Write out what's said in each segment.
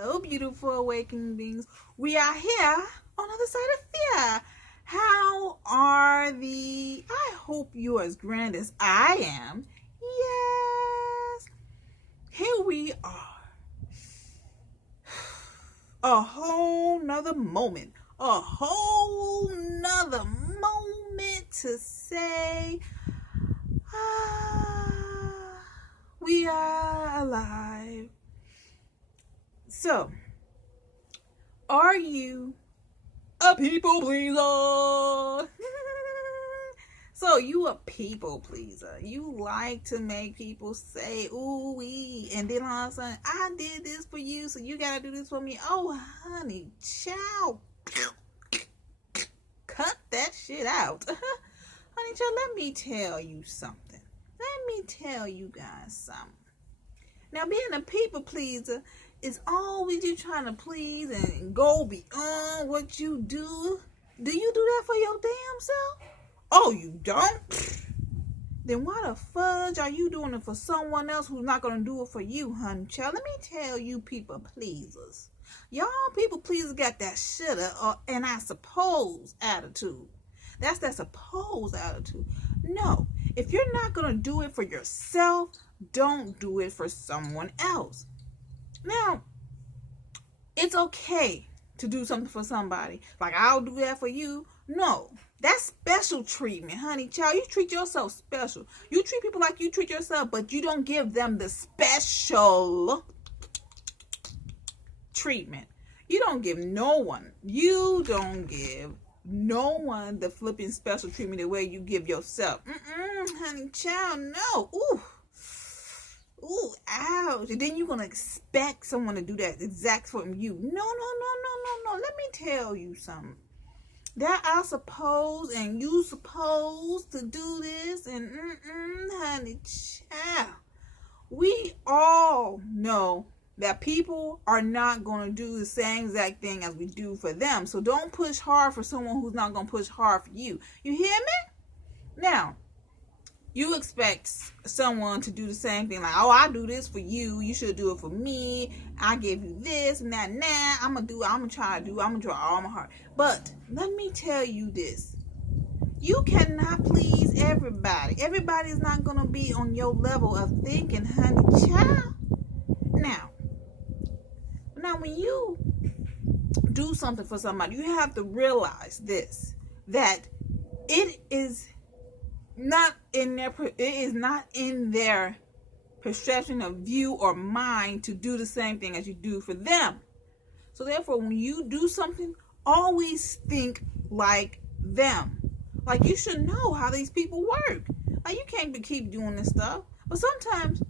Hello, beautiful awakening beings. We are here on the other side of fear. How are the... I hope you are as grand as I am. Yes. Here we are. A whole nother moment. A whole nother moment to say, we are alive. So, are you a people pleaser? So you a people pleaser. You like to make people say, ooh, wee, and then all of a sudden, I did this for you, so you gotta do this for me. Oh, honey, child. Cut that shit out. Honey, child, let me tell you something. Let me tell you guys something. Now, being a people pleaser is always you trying to please and go beyond what you do. Do you do that for your damn self? Oh, you don't? Then why the fudge are you doing it for someone else who's not going to do it for you, honey child? Let me tell you, people pleasers. Y'all people pleasers got that shoulda and I suppose attitude. That's that suppose attitude. No, if you're not going to do it for yourself, don't do it for someone else. Now, it's okay to do something for somebody. Like, I'll do that for you. No, that's special treatment, honey child. You treat yourself special. You treat people like you treat yourself, but you don't give them the special treatment. You don't give no one. You don't give no one the flipping special treatment the way you give yourself. Honey child, no. Ooh, ouch. And then you're going to expect someone to do that exact from you. No. Let me tell you something. That I suppose and you supposed to do this and honey child. We all know that people are not going to do the same exact thing as we do for them. So don't push hard for someone who's not going to push hard for you. You hear me? Now, you expect someone to do the same thing. Like, oh, I do this for you. You should do it for me. I give you this and that. Nah, I'm going to try all my heart. But let me tell you this. You cannot please everybody. Everybody is not going to be on your level of thinking, honey child. Now, when you do something for somebody, you have to realize this, that it is not in their perception of view or mind to do the same thing as you do for them. So therefore, when you do something, always think like them. Like, you should know how these people work. Like, you can't keep doing this stuff. But sometimes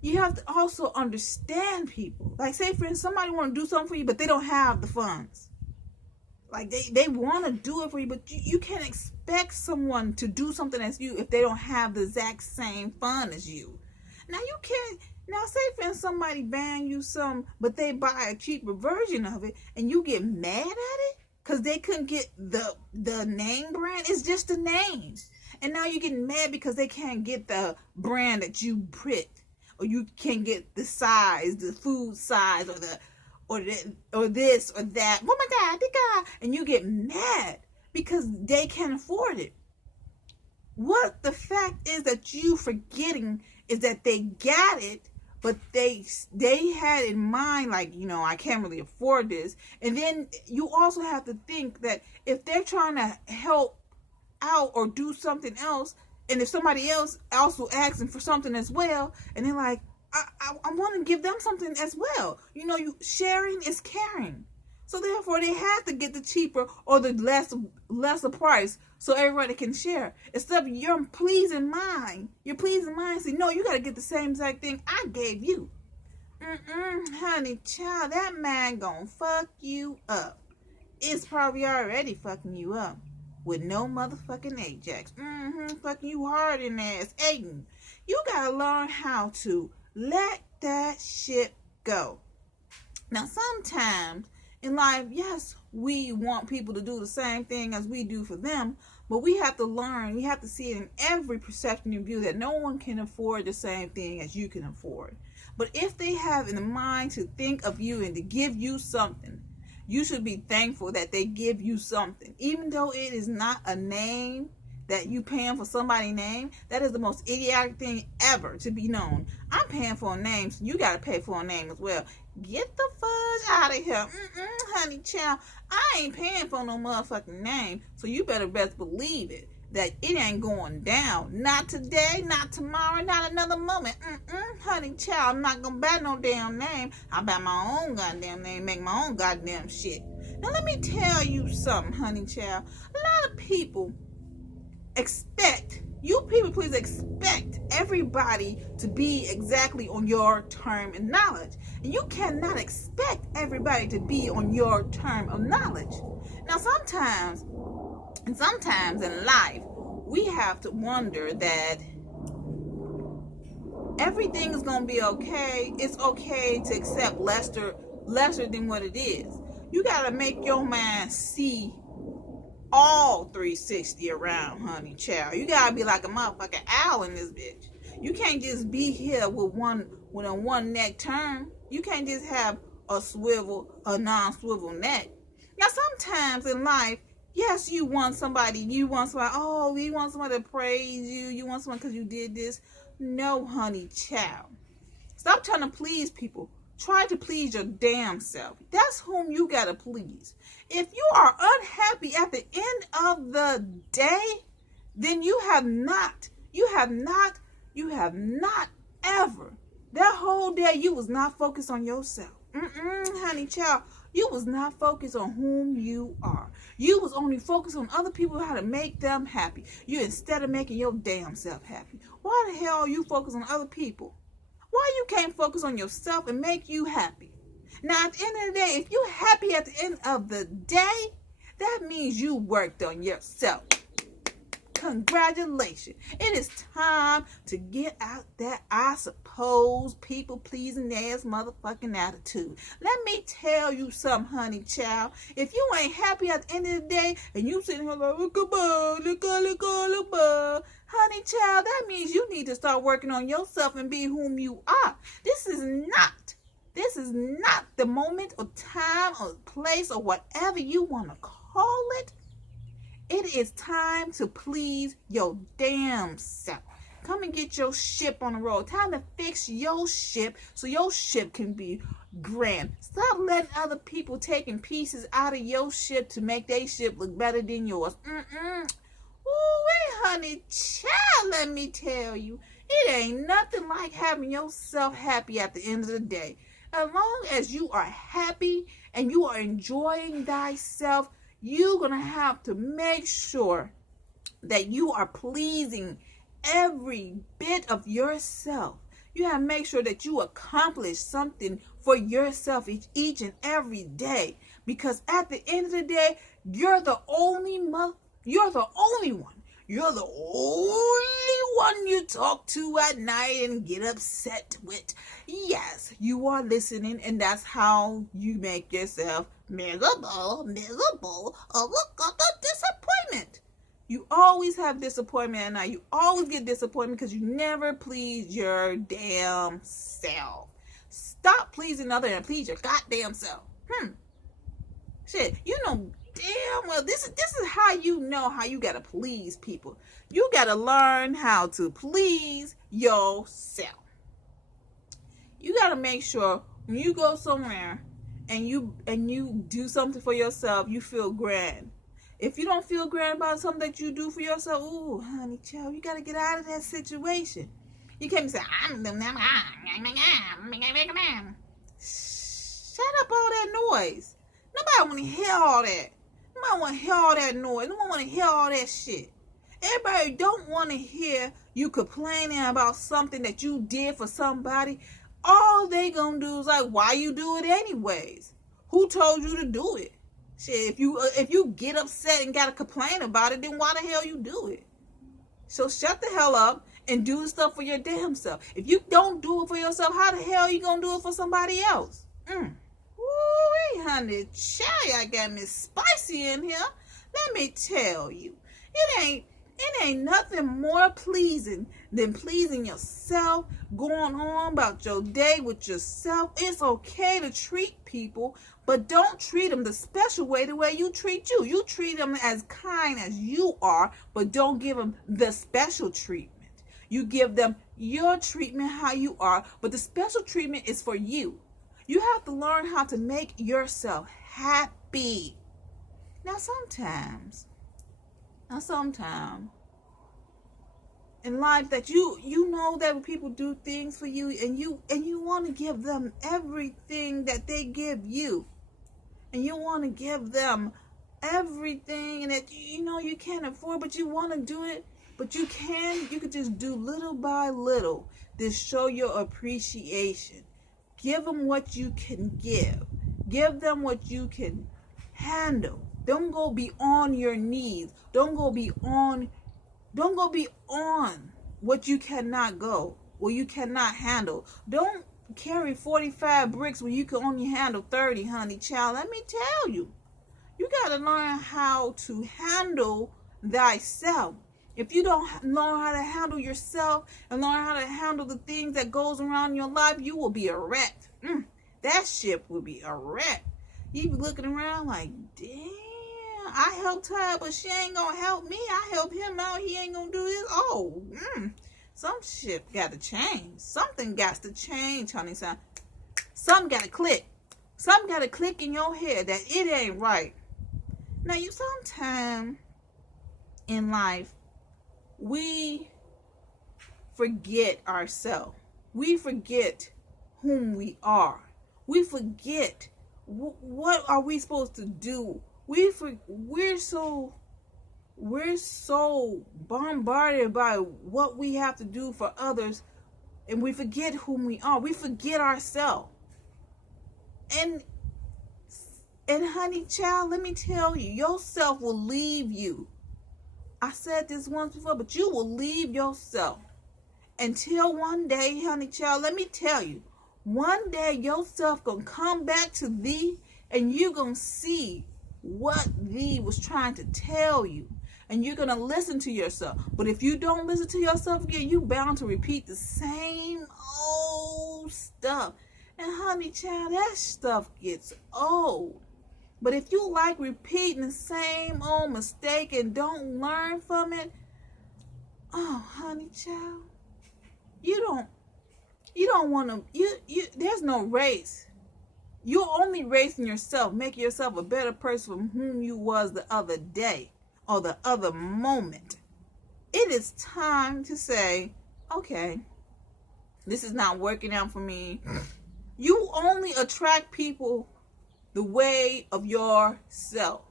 you have to also understand people. Like, say for instance, somebody want to do something for you, but they don't have the funds. Like, they want to do it for you, but you can't expect someone to do something as you if they don't have the exact same fund as you. Now, you can't. Now, say for instance, somebody buying you some, but they buy a cheaper version of it, and you get mad at it because they couldn't get the name brand. It's just the name. And now you're getting mad because they can't get the brand that you picked, or you can't get the size, the food size, or this or that. Oh my God, the guy. And you get mad because they can't afford it. What the fact is that you forgetting is that they got it, but they had in mind, like, I can't really afford this. And then you also have to think that if they're trying to help out or do something else, and if somebody else also asking for something as well, and they're like, I want to give them something as well. You sharing is caring. So therefore, they have to get the cheaper or the lesser price so everybody can share. Instead of your pleasing mind, say, no, you got to get the same exact thing I gave you. Honey child, that man gonna fuck you up. It's probably already fucking you up with no motherfucking Ajax. Fucking you hard in the ass, Aiden. You gotta learn how to let that shit go. Now, sometimes in life, yes, we want people to do the same thing as we do for them, but we have to learn, we have to see it in every perception and view that no one can afford the same thing as you can afford. But if they have in the mind to think of you and to give you something, you should be thankful that they give you something. Even though it is not a name that you paying for somebody's name, that is the most idiotic thing ever to be known. I'm paying for a name, so you got to pay for a name as well. Get the fudge out of here. Honey child, I ain't paying for no motherfucking name, so you better best believe it, that it ain't going down. Not today, not tomorrow, not another moment. Honey child, I'm not going to buy no damn name. I buy my own goddamn name, make my own goddamn shit. Now let me tell you something, honey child. A lot of people please expect everybody to be exactly on your term of knowledge. And you cannot expect everybody to be on your term of knowledge. Now sometimes in life, we have to wonder that everything is going to be okay. It's okay to accept lesser than what it is. You got to make your mind see all 360 around, honey child. You gotta be like a motherfucking owl in this bitch. You can't just be here with a one neck turn. You can't just have a non-swivel neck. Now sometimes in life, yes, you want somebody, you want somebody to praise you, you want someone because you did this. No, honey child. Stop trying to please people. Try to please your damn self. That's whom you gotta please. If you are unhappy at the end of the day, then you have not ever, that whole day you was not focused on yourself. Honey child, you was not focused on whom you are. You was only focused on other people, how to make them happy. You instead of making your damn self happy. Why the hell are you focused on other people? Why you can't focus on yourself and make you happy? Now, at the end of the day, if you're happy at the end of the day, that means you worked on yourself. Congratulations. It is time to get out that, I suppose, people-pleasing ass motherfucking attitude. Let me tell you something, honey child. If you ain't happy at the end of the day and you sitting here like, look, honey child, that means you need to start working on yourself and be whom you are. This is not the moment or time or place or whatever you want to call it. It is time to please your damn self. Come and get your ship on the road. Time to fix your ship so your ship can be grand. Stop letting other people taking pieces out of your ship to make their ship look better than yours. Ooh, honey child, let me tell you, it ain't nothing like having yourself happy at the end of the day. As long as you are happy and you are enjoying thyself, you're going to have to make sure that you are pleasing every bit of yourself. You have to make sure that you accomplish something for yourself each and every day. Because at the end of the day, you're the only one. You're the only one you talk to at night and get upset with. Yes, you are listening, and that's how you make yourself miserable, of disappointment. You always have disappointment at night. You always get disappointment because you never please your damn self. Stop pleasing others and please your goddamn self. Shit, you know damn well this is how you know how you gotta please people. You gotta learn how to please yourself. You gotta make sure when you go somewhere and you do something for yourself, you feel grand. If you don't feel grand about something that you do for yourself, ooh, honey child, you gotta get out of that situation. You can't be saying, shut up all that noise. Nobody want to hear all that. Nobody want to hear all that noise. Nobody want to hear all that shit. Everybody don't want to hear you complaining about something that you did for somebody. All they gonna do is like, why you do it anyways? Who told you to do it? Shit, if you get upset and gotta complain about it, then why the hell you do it? So shut the hell up and do stuff for your damn self. If you don't do it for yourself, how the hell you gonna do it for somebody else? Ooh, honey, child, I got me spicy in here. Let me tell you, it It ain't nothing more pleasing than pleasing yourself, going on about your day with yourself. It's okay to treat people, but don't treat them the special way, the way you treat you. You treat them as kind as you are, but don't give them the special treatment. You give them your treatment how you are, but the special treatment is for you. You have to learn how to make yourself happy. Now sometimes in life that you know that when people do things for you and you want to give them everything that they give you, and you want to give them everything that you know you can't afford, but you want to do it, but you could just do little by little to show your appreciation. Give them what you can give them what you can handle. Don't go beyond your needs. Don't go beyond what you cannot go, what you cannot handle. Don't carry 45 bricks when you can only handle 30, honey child. Let me tell you, you got to learn how to handle thyself. If you don't learn how to handle yourself and learn how to handle the things that goes around your life, you will be a wreck. That ship will be a wreck. You be looking around like, damn, I helped her, but she ain't gonna help me. I help him out, he ain't gonna do this. Oh, some shit got to change. Something got to change, honey son. Something got to click. Something got to click in your head that it ain't right. Now, you sometime in life, we forget ourselves. We forget whom we are. We forget what are we supposed to do. We're so bombarded by what we have to do for others, and we forget whom we are. We forget ourselves. And honey child, let me tell you, yourself will leave you. I said this once before, but you will leave yourself until one day, honey child, let me tell you, one day yourself gonna come back to thee, and you gonna see what thee was trying to tell you, and you're gonna listen to yourself. But if you don't listen to yourself again, you bound to repeat the same old stuff. And honey child, that stuff gets old. But if you like repeating the same old mistake and don't learn from it, oh honey child, you don't want to, there's no race. You're only racing yourself, making yourself a better person from whom you was the other day or the other moment. It is time to say, okay, this is not working out for me. You only attract people the way of yourself.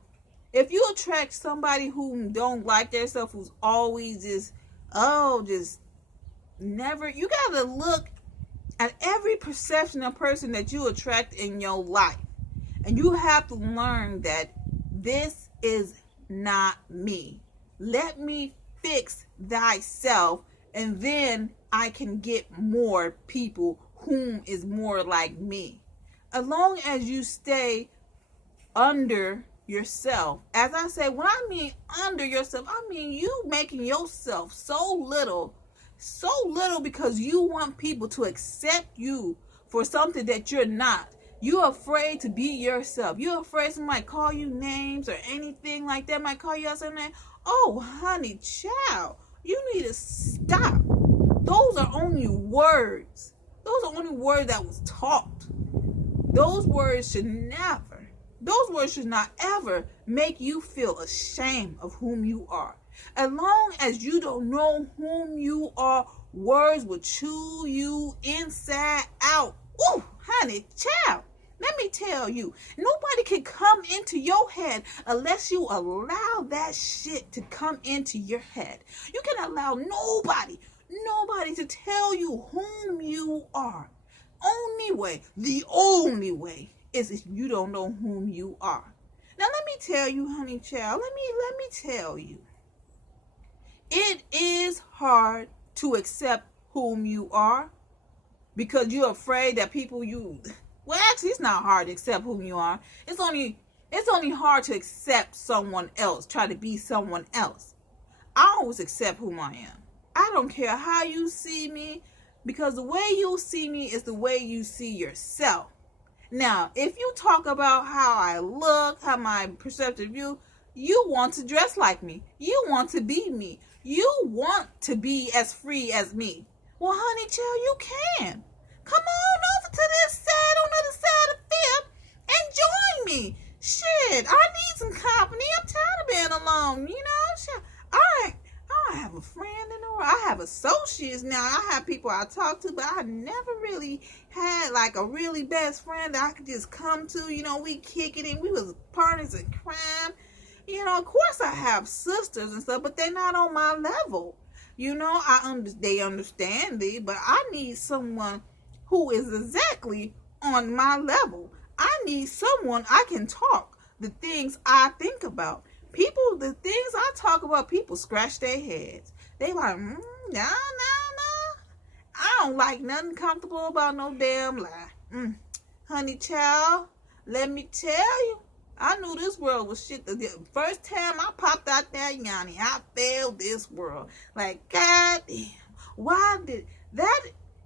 If you attract somebody who don't like themselves, who's always just never, you got to look at every perception of person that you attract in your life. And you have to learn that this is not me. Let me fix thyself, and then I can get more people whom is more like me. As long as you stay under yourself, as I say, when I mean under yourself, I mean you making yourself so little because you want people to accept you for something that you're not. You're afraid to be yourself. You're afraid somebody call you names or anything like that, might call you out some name. Oh, honey child, you need to stop. Those are only words. Those are only words that was taught. Those words should not ever make you feel ashamed of whom you are. As long as you don't know whom you are, words will chew you inside out. Ooh, honey child, let me tell you, nobody can come into your head unless you allow that shit to come into your head. You can allow nobody to tell you whom you are. The only way is if you don't know whom you are. Now let me tell you, honey child, let me tell you. It is hard to accept whom you are because you're afraid that well, actually it's not hard to accept whom you are. It's only hard to accept someone else, try to be someone else. I always accept who I am. I don't care how you see me, because the way you see me is the way you see yourself. Now, if you talk about how I look, how my perceptive view, you want to dress like me. You want to be me. You want to be as free as me. Well, honey, child, you can. Come on over to this side, on the other side of Fifth, and join me. Shit, I need some company. I'm tired of being alone, you know? Shit. I have a friend in the world. I have associates now. I have people I talk to, but I never really had like a really best friend that I could just come to. You know, we kick it in. We was partners in crime. You know, of course I have sisters and stuff, but they're not on my level. You know, they understand me, but I need someone who is exactly on my level. I need someone I can talk the things I think about. People, the things I talk about, people scratch their heads. They like, no. I don't like nothing comfortable about no damn lie. Honey child, let me tell you, I knew this world was shit. The first time I popped out that Yanni, I failed this world. Like, goddamn, why did that?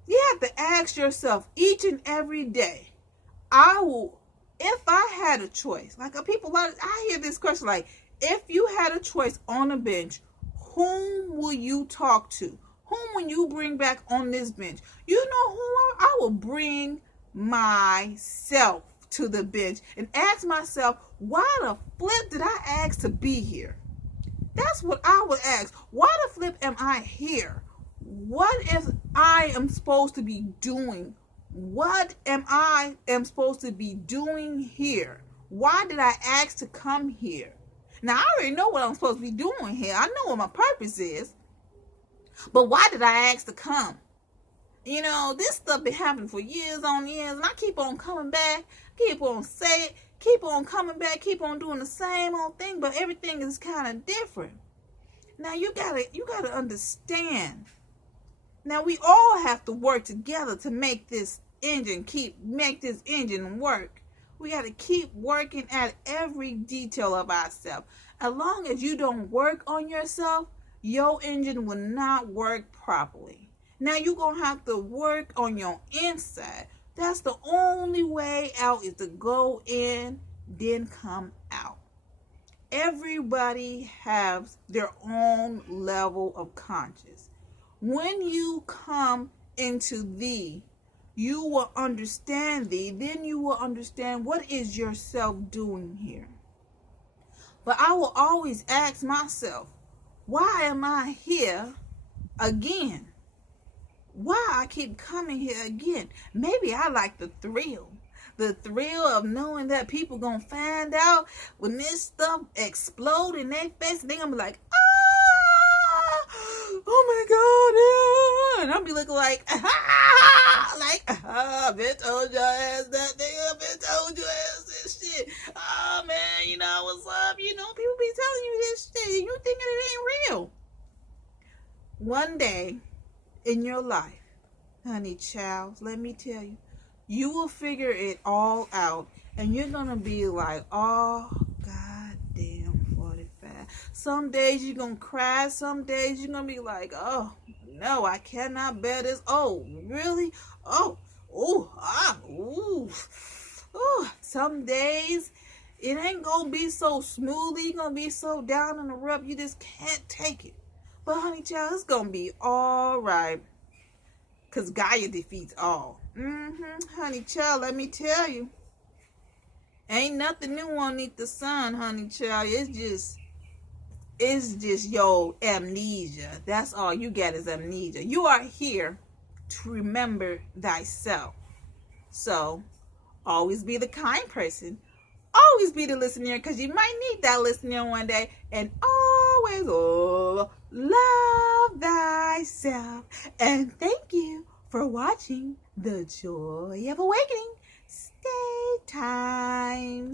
You have to ask yourself each and every day. If I had a choice, like I hear this question like, if you had a choice on a bench, whom will you talk to? Whom will you bring back on this bench? You know who I will bring myself to the bench and ask myself, why the flip did I ask to be here? That's what I would ask. Why the flip am I here? What if I am supposed to be doing? What am I supposed to be doing here? Why did I ask to come here? Now, I already know what I'm supposed to be doing here. I know what my purpose is. But why did I ask to come? You know, this stuff been happening for years on years, and I keep on coming back, keep on saying it, keep on coming back, keep on doing the same old thing, but everything is kind of different. Now, you gotta understand. Now, we all have to work together to make this engine work. We got to keep working at every detail of ourselves. As long as you don't work on yourself, your engine will not work properly. Now you're going to have to work on your inside. That's the only way out, is to go in, then come out. Everybody has their own level of conscious. When you come into thee, you will understand thee, then you will understand what is yourself doing here. But I will always ask myself, why am I here again? Why I keep coming here again? Maybe I like the thrill of knowing that people gonna find out when this stuff explode in their face. They gonna be like, oh my God, and I'll be looking like, I've been told your ass that thing, I've been told your ass this shit. Oh man, you know what's up? You know, people be telling you this shit, and you thinking it ain't real. One day in your life, honey child, let me tell you, you will figure it all out, and you're gonna be like, oh goddamn 45. Some days you're gonna cry, some days you're gonna be like, oh no, I cannot bear this. Oh really? Some days it ain't gonna be so smoothly, you're gonna be so down in the rough you just can't take it. But honey child, it's gonna be all right, because Gaia defeats all. Honey child, let me tell you, ain't nothing new underneath the sun, honey child. It's just your amnesia. That's all you get is amnesia. You are here to remember thyself. So always be the kind person. Always be the listener, because you might need that listener one day. And always love thyself. And thank you for watching The Joy of Awakening. Stay time.